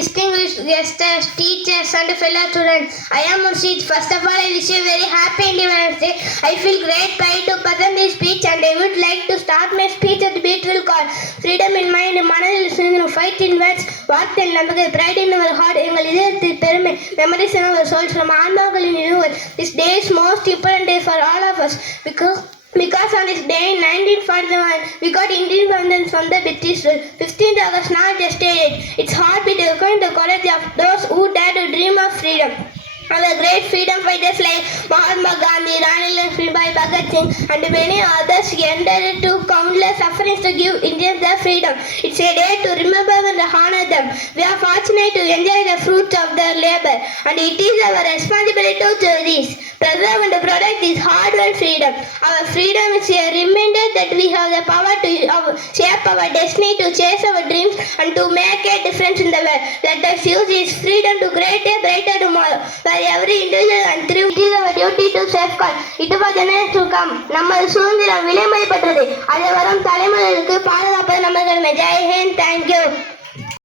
distinguished guests, teachers, and fellow students. I am Murshid. First of all, I wish you a very happy Independence Day. I feel great pride to present this speech, and I would like to start my speech with a beautiful call. Freedom in mind, manal fight in words, what and namakai, pride in our heart, engal idhayathil perume, memories in our souls from aanmagal in universe. This day is most important day for all of us because on this day in 1941 we got independence from the British rule. 15th August, not just a date. It's heartbeat echoing the courage of those who dare to dream of freedom. Our great freedom fighters like Mahatma Gandhi, Rani Lakshmibai, Bhagat Singh, and many others endured to countless sufferings to give Indians their freedom. It's a day to remember and honor them. We are fortunate to enjoy the fruits of their labor, and it is our responsibility to preserve and protect this hard-earned freedom. Our freedom is a reminder that we have the power to shape our destiny, to chase our dreams, and to make a difference in the world. Let us use this freedom to create a brighter tomorrow, where every individual and through it is our duty to safeguard it for generations to come. நம்ம சுதந்திரம் விலைமதிப்பற்றது. அது வரும் தலைமுறைகளுக்கு பாதுகாப்பது நம்ம கடமை. Jai Hind. Thank you.